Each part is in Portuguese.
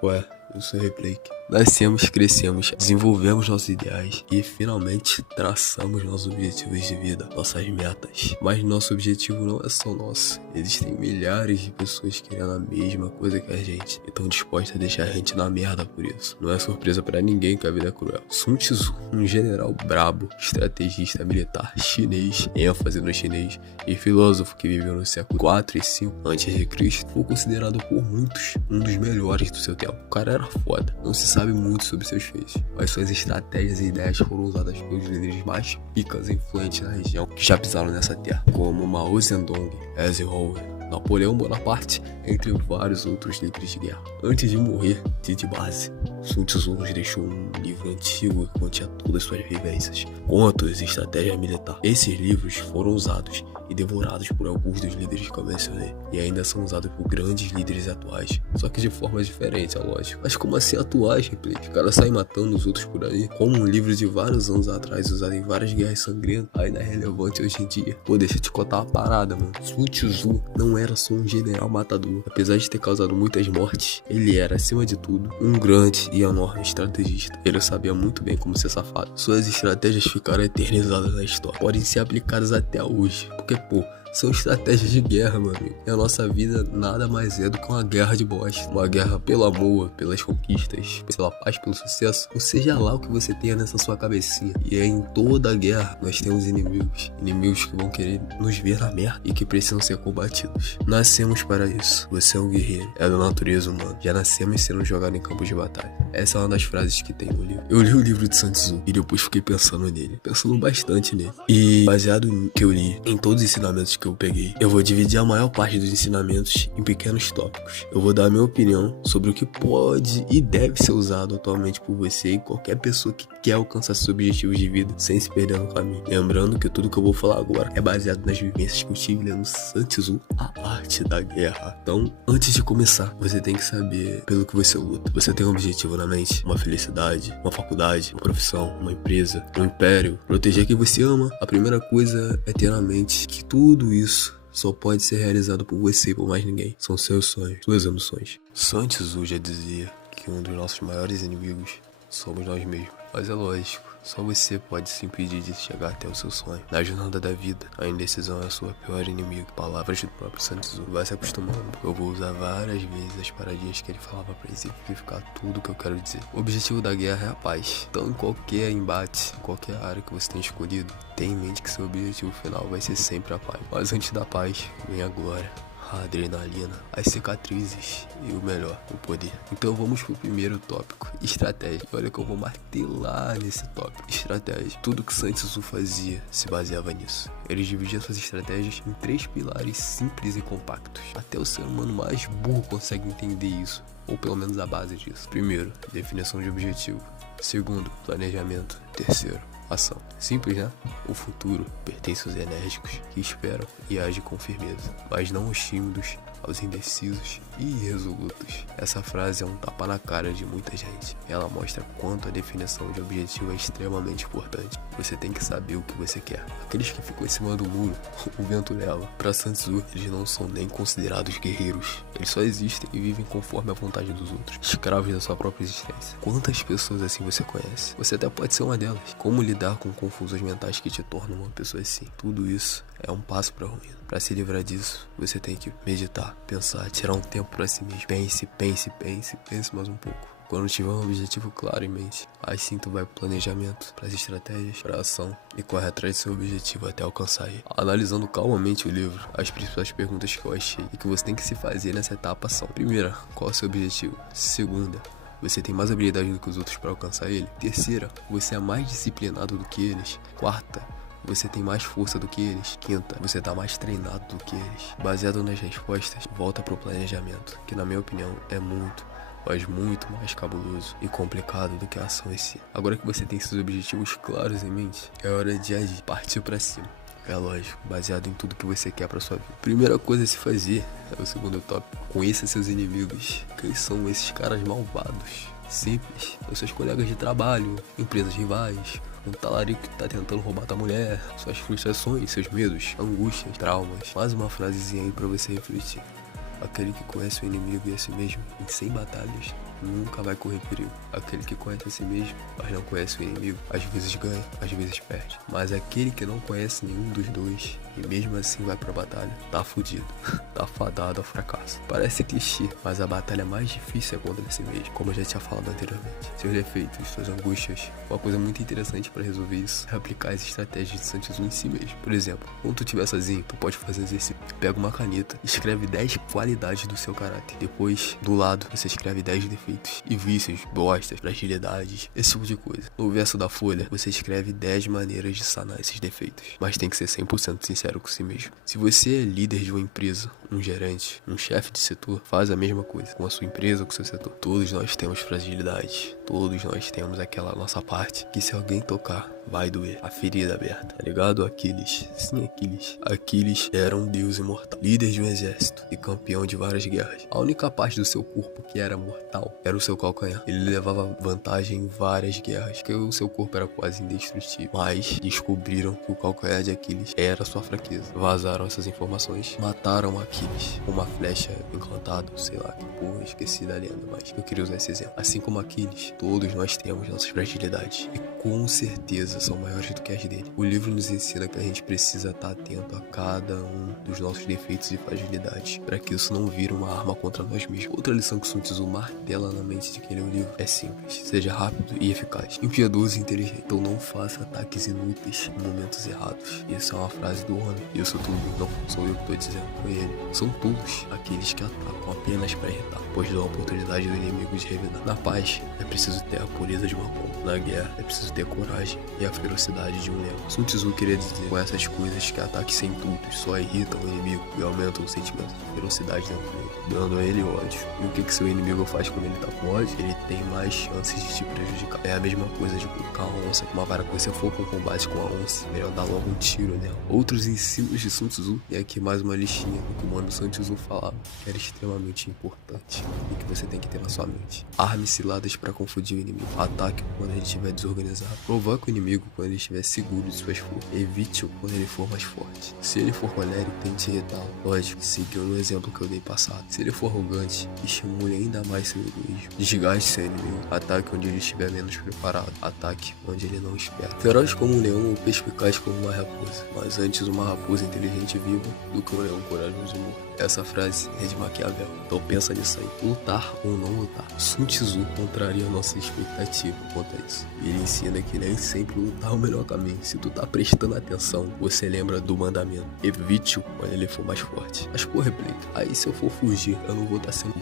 Ué, eu sou Replake. Nascemos, crescemos, desenvolvemos nossos ideais e finalmente traçamos nossos objetivos de vida, nossas metas. Mas nosso objetivo não é só nosso. Existem milhares de pessoas querendo a mesma coisa que a gente e estão dispostas a deixar a gente na merda por isso. Não é surpresa pra ninguém que a vida é cruel. Sun Tzu, um general brabo, estrategista militar chinês, ênfase no chinês, e filósofo que viveu no século 4 e 5 a.C., foi considerado por muitos um dos melhores do seu tempo. O cara era foda. Não se sabe muito sobre seus feitos, mas suas estratégias e ideias foram usadas pelos líderes mais picas e influentes da região que já pisaram nessa terra, como Mao Zedong, Eisenhower, Napoleão Bonaparte, entre vários outros líderes de guerra. Antes de morrer de base, Sun Tzu nos deixou um livro antigo que continha todas suas vivências, contos e estratégia militar. Esses livros foram usados e devorados por alguns dos líderes que eu mencionei, e ainda são usados por grandes líderes atuais, só que de formas diferentes, é lógico. Mas como assim atuais, Replay? Os caras saem matando os outros por aí, como um livro de vários anos atrás, usado em várias guerras sangrentas, ainda é relevante hoje em dia. Pô, deixa eu te contar uma parada, mano. Sun Tzu não era só um general matador. Apesar de ter causado muitas mortes, ele era, acima de tudo, um grande e enorme estrategista. Ele sabia muito bem como ser safado. Suas estratégias ficaram eternizadas na história, podem ser aplicadas até hoje, porque pô, são estratégias de guerra, meu amigo. E a nossa vida nada mais é do que uma guerra de bosta. Uma guerra pelo amor, pelas conquistas, pela paz, pelo sucesso. Ou seja lá o que você tenha nessa sua cabecinha. E é em toda a guerra nós temos inimigos. Inimigos que vão querer nos ver na merda e que precisam ser combatidos. Nascemos para isso. Você é um guerreiro. É da natureza humana. Já nascemos sendo jogados em campos de batalha. Essa é uma das frases que tem no livro. Eu li o livro de Sun Tzu e depois fiquei pensando nele. Pensando bastante nele. E baseado no que eu li, em todos os ensinamentos que eu peguei, eu vou dividir a maior parte dos ensinamentos em pequenos tópicos. Eu vou dar a minha opinião sobre o que pode e deve ser usado atualmente por você e qualquer pessoa que quer alcançar seus objetivos de vida sem se perder no caminho. Lembrando que tudo que eu vou falar agora é baseado nas vivências que eu tive lendo Sun Tzu, a arte da guerra. Então, antes de começar, você tem que saber pelo que você luta. Você tem um objetivo na mente, uma felicidade, uma faculdade, uma profissão, uma empresa, um império, proteger quem você ama. A primeira coisa é ter na mente que tudo isso só pode ser realizado por você e por mais ninguém. São seus sonhos, suas ambições. Sun Tzu já dizia que um dos nossos maiores inimigos somos nós mesmos. Mas é lógico, só você pode se impedir de chegar até o seu sonho. Na jornada da vida, a indecisão é a sua pior inimiga. Palavras do próprio Sun Tzu. Vai se acostumando. Eu vou usar várias vezes as paradinhas que ele falava pra exemplificar tudo que eu quero dizer. O objetivo da guerra é a paz. Então, em qualquer embate, em qualquer área que você tenha escolhido, tenha em mente que seu objetivo final vai ser sempre a paz. Mas antes da paz, vem a glória, a adrenalina, as cicatrizes e o melhor, o poder. Então vamos pro primeiro tópico, estratégia. Olha que eu vou martelar nesse tópico, estratégia. Tudo que Sun Tzu fazia se baseava nisso. Ele dividia suas estratégias em 3 pilares simples e compactos. Até o ser humano mais burro consegue entender isso, ou pelo menos a base disso. Primeiro, definição de objetivo. Segundo, planejamento. Terceiro, ação. Simples, né? O futuro pertence aos enérgicos que esperam e agem com firmeza, mas não aos tímidos, aos indecisos e irresolutos. Essa frase é um tapa na cara de muita gente. Ela mostra quanto a definição de objetivo é extremamente importante. Você tem que saber o que você quer. Aqueles que ficam em cima do muro, o vento leva. Para Sun Tzu, eles não são nem considerados guerreiros. Eles só existem e vivem conforme a vontade dos outros, escravos da sua própria existência. Quantas pessoas assim você conhece? Você até pode ser uma delas. Como lidar com confusões mentais que te tornam uma pessoa assim? Tudo isso é um passo para a ruína. Para se livrar disso, você tem que meditar, pensar, tirar um tempo para si mesmo. Pense mais um pouco. Quando tiver um objetivo claro em mente, aí sim tu vai pro planejamento, pras estratégias, pra ação e corre atrás do seu objetivo até alcançar ele. Analisando calmamente o livro, as principais perguntas que eu achei e que você tem que se fazer nessa etapa são: primeira, qual é o seu objetivo? Segunda, você tem mais habilidade do que os outros para alcançar ele? Terceira, você é mais disciplinado do que eles? Quarta, você tem mais força do que eles? Quinta, você tá mais treinado do que eles? Baseado nas respostas, volta pro planejamento, que na minha opinião é mas muito mais cabuloso e complicado do que a ação em si. Agora que você tem seus objetivos claros em mente, é hora de agir, partir pra cima. É lógico, baseado em tudo que você quer pra sua vida. Primeira coisa a se fazer, é o segundo tópico: conheça seus inimigos. Quem são esses caras malvados? Simples, são seus colegas de trabalho, empresas rivais, um talarico que tá tentando roubar tua mulher, suas frustrações, seus medos, angústias, traumas. Mais uma frasezinha aí pra você refletir: aquele que conhece o inimigo e a si mesmo em 100 batalhas nunca vai correr perigo. Aquele que conhece a si mesmo, mas não conhece o inimigo, às vezes ganha, às vezes perde. Mas aquele que não conhece nenhum dos dois e mesmo assim vai pra batalha, tá fudido, tá fadado ao fracasso. Parece clichê, mas a batalha mais difícil é contra si mesmo, como eu já tinha falado anteriormente. Seus defeitos, suas angústias. Uma coisa muito interessante pra resolver isso é aplicar as estratégias de Sun Tzu em si mesmo. Por exemplo, quando tu estiver sozinho, tu pode fazer exercício. Pega uma caneta, escreve 10 qualidades do seu caráter. Depois, do lado, você escreve 10 defeitos e vícios, bostas, fragilidades, esse tipo de coisa. No verso da folha, você escreve 10 maneiras de sanar esses defeitos. Mas tem que ser 100% sincero com si mesmo. Se você é líder de uma empresa, um gerente, um chefe de setor, faz a mesma coisa com a sua empresa ou com o seu setor. Todos nós temos fragilidades. Todos nós temos aquela nossa parte que se alguém tocar, vai doer. A ferida aberta, tá ligado? Aquiles. Sim, Aquiles. Aquiles era um deus imortal, líder de um exército e campeão de várias guerras. A única parte do seu corpo que era mortal era o seu calcanhar. Ele levava vantagem em várias guerras, porque o seu corpo era quase indestrutível. Mas descobriram que o calcanhar de Aquiles era sua fraqueza. Vazaram essas informações, mataram Aquiles com uma flecha encantada, sei lá, que porra, esqueci da lenda, mas eu queria usar esse exemplo. Assim como Aquiles, todos nós temos nossas fragilidades e com certeza são maiores do que as dele. O livro nos ensina que a gente precisa estar atento a cada um dos nossos defeitos e fragilidades, para que isso não vire uma arma contra nós mesmos. Outra lição que Sun Tzu martela na mente de quem lê o livro é simples: seja rápido e eficaz, impiedoso e inteligente. Então não faça ataques inúteis em momentos errados. Isso é uma frase do homem. Isso tudo não sou eu que estou dizendo, foi ele. São todos aqueles que atacam apenas para irritar, pois dão a oportunidade do inimigo de revidar. Na paz, é preciso ter a pureza de uma pomba. Na guerra, é preciso ter a coragem e a ferocidade de um leão. Sun Tzu queria dizer com essas coisas que ataques sem intuitos só irritam o inimigo e aumentam o sentimento de ferocidade dentro dele, dando a ele ódio. E o que seu inimigo faz quando ele tá com ódio? Ele tem mais chances de te prejudicar. É a mesma coisa de colocar uma onça com uma vara. Quando você for com combate com a onça, melhor dar logo um tiro nela. Outros ensinos de Sun Tzu, e aqui mais uma listinha do que o mano Sun Tzu falava, que era extremamente importante e que você tem que ter na sua mente. Arme ciladas para confundir o inimigo. Ataque quando ele estiver desorganizado. Provoque o inimigo quando ele estiver seguro de suas forças. Evite-o quando ele for mais forte. Se ele for colérico, tente irritá-lo. Lógico, seguindo o exemplo que eu dei passado. Se ele for arrogante, estimule ainda mais seu egoísmo. Desgaste seu inimigo. Ataque onde ele estiver menos preparado. Ataque onde ele não espera. Feroz como um leão ou perspicaz como uma raposa. Mas antes uma raposa inteligente e viva do que um leão corajoso e morto. Essa frase é de Maquiavel. Então pensa nisso aí. Lutar ou não lutar. Sun Tzu contraria a nossa expectativa quanto a isso. Ele ensina que nem sempre lutar é o melhor caminho. Se tu tá prestando atenção, você lembra do mandamento: evite-o quando ele for mais forte. Mas por replica, aí se eu for fugir, eu não vou estar sendo...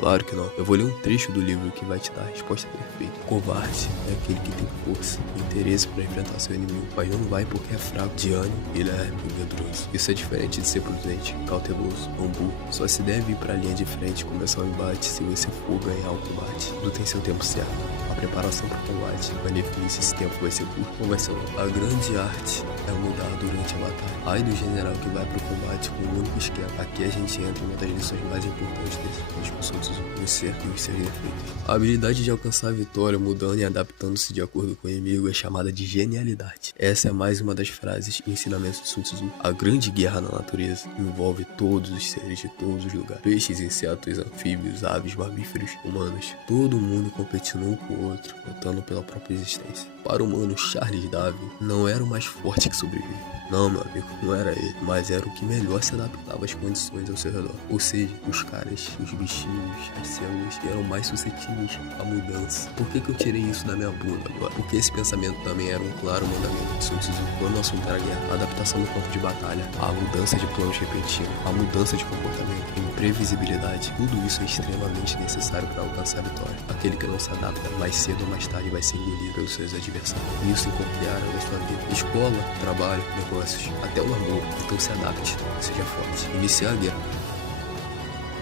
Claro que não. Eu vou ler um trecho do livro que vai te dar a resposta perfeita. Covarde é aquele que tem força e interesse para enfrentar seu inimigo, mas não vai porque é fraco de ânimo, ele é medroso. Isso é diferente de ser prudente, cauteloso, burro. Só se deve ir para a linha de frente e começar o embate se você for ganhar o combate. Tudo tem seu tempo certo. A preparação para o combate vai definir se esse tempo vai ser curto ou vai ser longo. A grande arte é mudar durante a batalha. Ai do general que vai pro combate com um único esquema. Aqui a gente entra em uma das lições mais importantes desse discussão de vencer e os seus defeitos. A habilidade de alcançar a vitória mudando e adaptando-se de acordo com o inimigo é chamada de genialidade. Essa é mais uma das frases e ensinamentos de Sun Tzu. A grande guerra na natureza envolve todos os seres de todos os lugares. Peixes, insetos, anfíbios, aves, mamíferos, humanos. Todo mundo competindo um com o outro, lutando pela própria existência. Para o humano Charles Darwin, não era o mais forte que sobreviveu. Não, meu amigo, não era ele, mas era o que melhor se adaptava às condições ao seu redor. Ou seja, os caras, os bichinhos, as células eram mais suscetíveis à mudança. Por que eu tirei isso da minha bunda agora? Porque esse pensamento também era um claro mandamento de Sun Tzu. Quando o assunto era guerra, a adaptação no campo de batalha, a mudança de planos repentinos, a mudança de comportamento, a imprevisibilidade, tudo isso é extremamente necessário para alcançar a vitória. Aquele que não se adapta, mais cedo ou mais tarde vai ser engolido pelos seus adversários. Isso em qualquer área da sua vida. Escola, trabalho, negócios, até o namoro. Então se adapte, seja forte.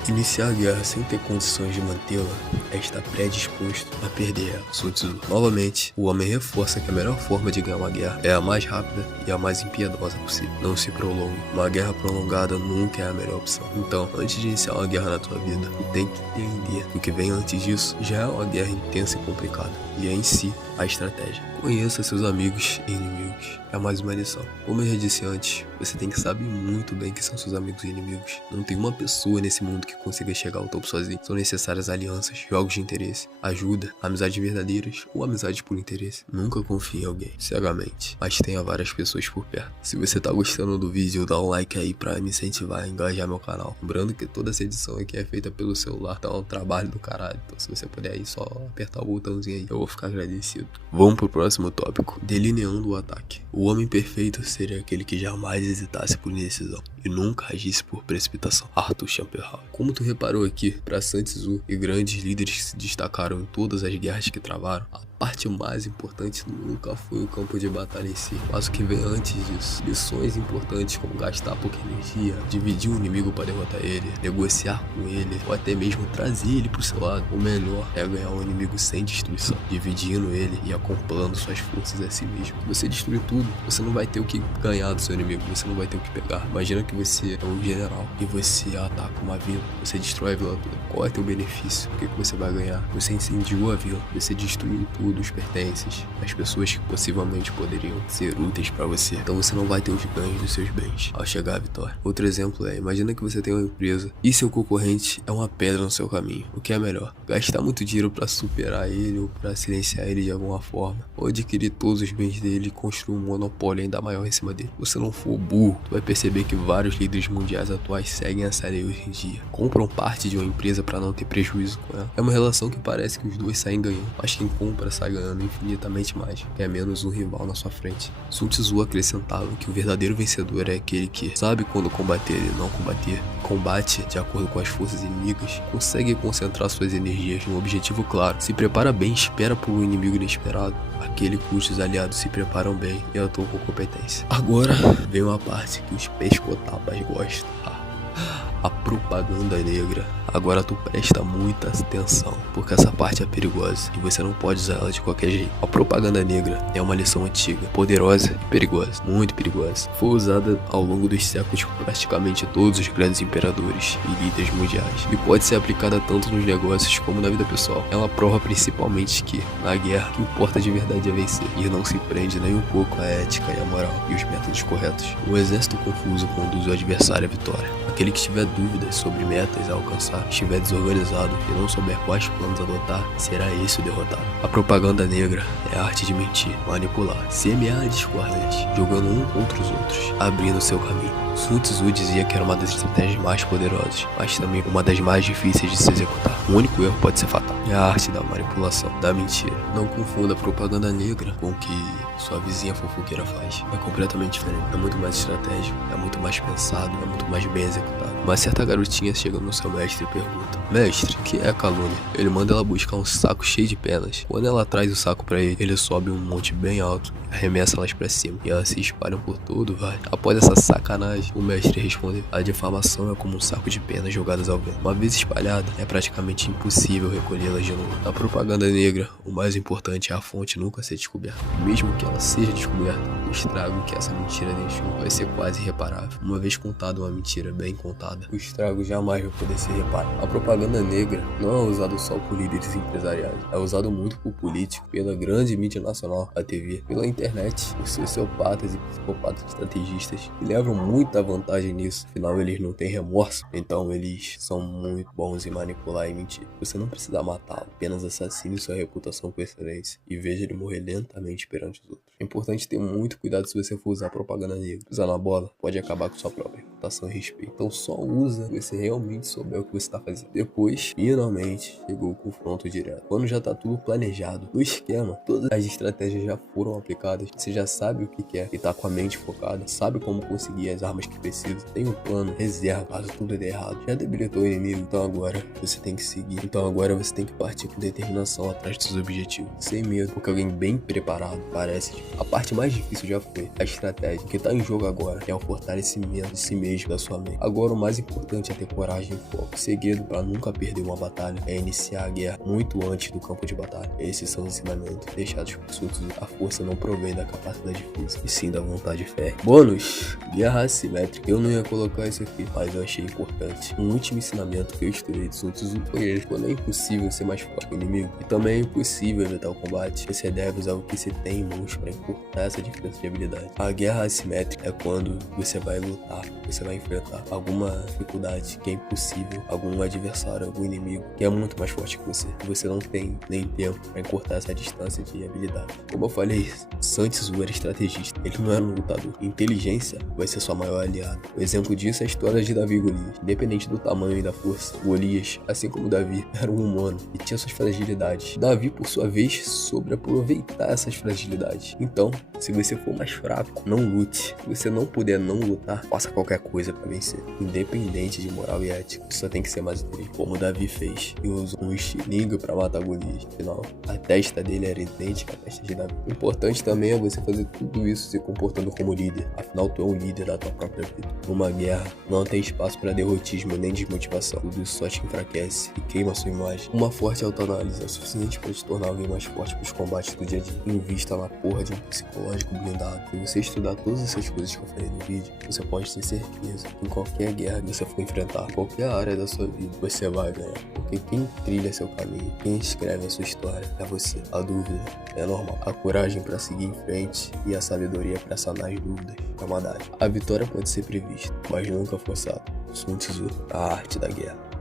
Iniciar a guerra sem ter condições de mantê-la é estar predisposto a perder ela. Sun Tzu. Novamente, o homem reforça que a melhor forma de ganhar uma guerra é a mais rápida e a mais impiedosa possível. Não se prolongue. Uma guerra prolongada nunca é a melhor opção. Então, antes de iniciar uma guerra na tua vida, tu tem que entender que o que vem antes disso já é uma guerra intensa e complicada. E é em si a estratégia. Conheça seus amigos e inimigos. É mais uma lição. Como eu já disse antes, você tem que saber muito bem quem são seus amigos e inimigos. Não tem uma pessoa nesse mundo que consiga chegar ao topo sozinho. São necessárias alianças, jogos de interesse, ajuda, amizades verdadeiras ou amizades por interesse. Nunca confie em alguém cegamente, mas tenha várias pessoas por perto. Se você tá gostando do vídeo, dá um like aí pra me incentivar a engajar meu canal. Lembrando que toda essa edição aqui é feita pelo celular, então é um trabalho do caralho. Então se você puder aí só apertar o botãozinho aí, eu vou ficar agradecido. Vamos pro próximo tópico. Delineando o ataque. O homem perfeito seria aquele que jamais hesitasse por indecisão e nunca agisse por precipitação. Arthur Schopenhauer. Como tu reparou aqui, para Sun Tzu e grandes líderes que se destacaram em todas as guerras que travaram, a parte mais importante nunca foi o campo de batalha em si, mas o que vem antes disso. Lições importantes como gastar pouca energia, dividir o inimigo para derrotar ele, negociar com ele, ou até mesmo trazer ele pro seu lado. O melhor é ganhar um inimigo sem destruição, dividindo ele e acoplando suas forças a si mesmo. Se você destruir tudo, você não vai ter o que ganhar do seu inimigo, você não vai ter o que pegar. Imagina que você é um general e você ataca uma vila, você destrói a vila toda. Qual é o teu benefício? O que você vai ganhar? Você incendiou a vila, você destruiu tudo, os pertences, as pessoas que possivelmente poderiam ser úteis para você. Então você não vai ter os ganhos dos seus bens ao chegar à vitória. Outro exemplo é, imagina que você tem uma empresa e seu concorrente é uma pedra no seu caminho. O que é melhor? Gastar muito dinheiro para superar ele ou para silenciar ele de alguma forma, ou adquirir todos os bens dele e construir um monopólio ainda maior em cima dele. Se você não for burro, tu vai perceber que vários líderes mundiais atuais seguem essa lei hoje em dia. Compram parte de uma empresa para não ter prejuízo com ela. É uma relação que parece que os dois saem ganhando, mas quem compra sai ganhando infinitamente mais, que é menos um rival na sua frente. Sun Tzu acrescentava que o verdadeiro vencedor é aquele que sabe quando combater e não combater, combate de acordo com as forças inimigas, consegue concentrar suas energias num objetivo claro, se prepara bem, espera por um inimigo inesperado, aquele cujos aliados se preparam bem e atuam com competência. Agora vem uma parte que os pescotapas gostam. A propaganda negra. Agora tu presta muita atenção, porque essa parte é perigosa e você não pode usar ela de qualquer jeito. A propaganda negra é uma lição antiga, poderosa e perigosa, muito perigosa. Foi usada ao longo dos séculos por praticamente todos os grandes imperadores e líderes mundiais, e pode ser aplicada tanto nos negócios como na vida pessoal. Ela prova principalmente que, na guerra, o que importa de verdade é vencer, e não se prende nem um pouco à ética e à moral e os métodos corretos. Um exército confuso conduz o adversário à vitória. Aquele que tiver dúvidas sobre metas a alcançar, estiver desorganizado e não souber quais planos adotar, será esse o derrotado. A propaganda negra é a arte de mentir, manipular, semear discórdias, jogando um contra os outros, abrindo seu caminho. Sun Tzu dizia que era uma das estratégias mais poderosas, mas também uma das mais difíceis de se executar. O único erro pode ser fatal. É a arte da manipulação, da mentira. Não confunda a propaganda negra com o que sua vizinha fofoqueira faz. É completamente diferente. É muito mais estratégico, é muito mais pensado, é muito mais bem executado. Uma certa garotinha chega no seu mestre e pergunta: mestre, o que é a calúnia? Ele manda ela buscar um saco cheio de penas. Quando ela traz o saco pra ele, ele sobe um monte bem alto, arremessa elas pra cima e elas se espalham por todo o vale. Após essa sacanagem, o mestre respondeu: a difamação é como um saco de penas jogadas ao vento. Uma vez espalhada, é praticamente impossível recolhê-las de novo. Na propaganda negra, o mais importante é a fonte nunca ser descoberta. Mesmo que ela seja descoberta, o estrago que essa mentira deixou vai ser quase irreparável. Uma vez contada uma mentira bem contada, o estrago jamais vai poder ser reparado. A propaganda negra não é usada só por líderes empresariais, é usada muito por políticos, pela grande mídia nacional, a TV, pela internet, por sociopatas e psicopatas estrategistas que levam muita vantagem nisso. Afinal, eles não têm remorso, então eles são muito bons em manipular e mentir. Você não precisa matá-lo, apenas assassine sua reputação com excelência e veja ele morrer lentamente perante os outros. É importante ter muito cuidado se você for usar propaganda negra. Usar na bola pode acabar com sua própria reputação e respeito. Então só usa se você realmente souber o que você está fazendo. Depois, finalmente, chegou o confronto direto. Quando já está tudo planejado, no esquema, todas as estratégias já foram aplicadas, você já sabe o que quer e está com a mente focada, sabe como conseguir as armas que precisa, tem um plano, reserva, caso tudo dê errado. Já debilitou o inimigo, então agora você tem que seguir. Então agora você tem que partir com determinação atrás dos seus objetivos, sem medo, porque alguém bem preparado parece a parte mais difícil de já foi. A estratégia. O que tá em jogo agora é o fortalecimento de si mesmo, da sua mente. Agora o mais importante é ter coragem e foco. O segredo para nunca perder uma batalha é iniciar a guerra muito antes do campo de batalha. Esses são os ensinamentos deixados por Sun Tzu. A força não provém da capacidade física, e sim da vontade férrea. Bônus: guerra assimétrica. Eu não ia colocar isso aqui, mas eu achei importante. Um último ensinamento que eu estudei de Sun Tzu foi ele. Quando é impossível ser mais forte que o inimigo, e também é impossível evitar o combate, você deve usar o que você tem em mãos para encurtar essa diferença de habilidade. A guerra assimétrica é quando você vai lutar, você vai enfrentar alguma dificuldade que é impossível, algum adversário, algum inimigo que é muito mais forte que você, e você não tem nem tempo para encurtar essa distância de habilidade. Como eu falei, Sun Tzu era estrategista, ele não era um lutador. Inteligência vai ser sua maior aliada. O exemplo disso é a história de Davi e Golias. Independente do tamanho e da força, Golias, assim como Davi, era um humano e tinha suas fragilidades. Davi, por sua vez, soube aproveitar essas fragilidades. Então, se você for mais fraco, não lute. Se você não puder não lutar, faça qualquer coisa para vencer. Independente de moral e ética, você só tem que ser mais inteligente, como Davi fez. E usou um estilingue para matar Golias. Afinal, a testa dele era idêntica à testa de Davi. O importante também é você fazer tudo isso se comportando como líder. Afinal, tu é um líder da tua própria vida. Numa guerra, não tem espaço para derrotismo nem desmotivação. Tudo isso só te enfraquece e queima sua imagem. Uma forte autoanálise é o suficiente para te tornar alguém mais forte para os combates do dia a dia. Invista na porra de um psicológico blindado. Se você estudar todas essas coisas que eu falei no vídeo, você pode ter certeza que em qualquer guerra que você for enfrentar, em qualquer área da sua vida, você vai ganhar. Porque quem trilha seu caminho, quem escreve a sua história é você. A dúvida é normal. A coragem para seguir em frente e a sabedoria para sanar as dúvidas é uma dádiva. A vitória pode ser prevista, mas nunca forçada. Sun Tzu, a arte da guerra.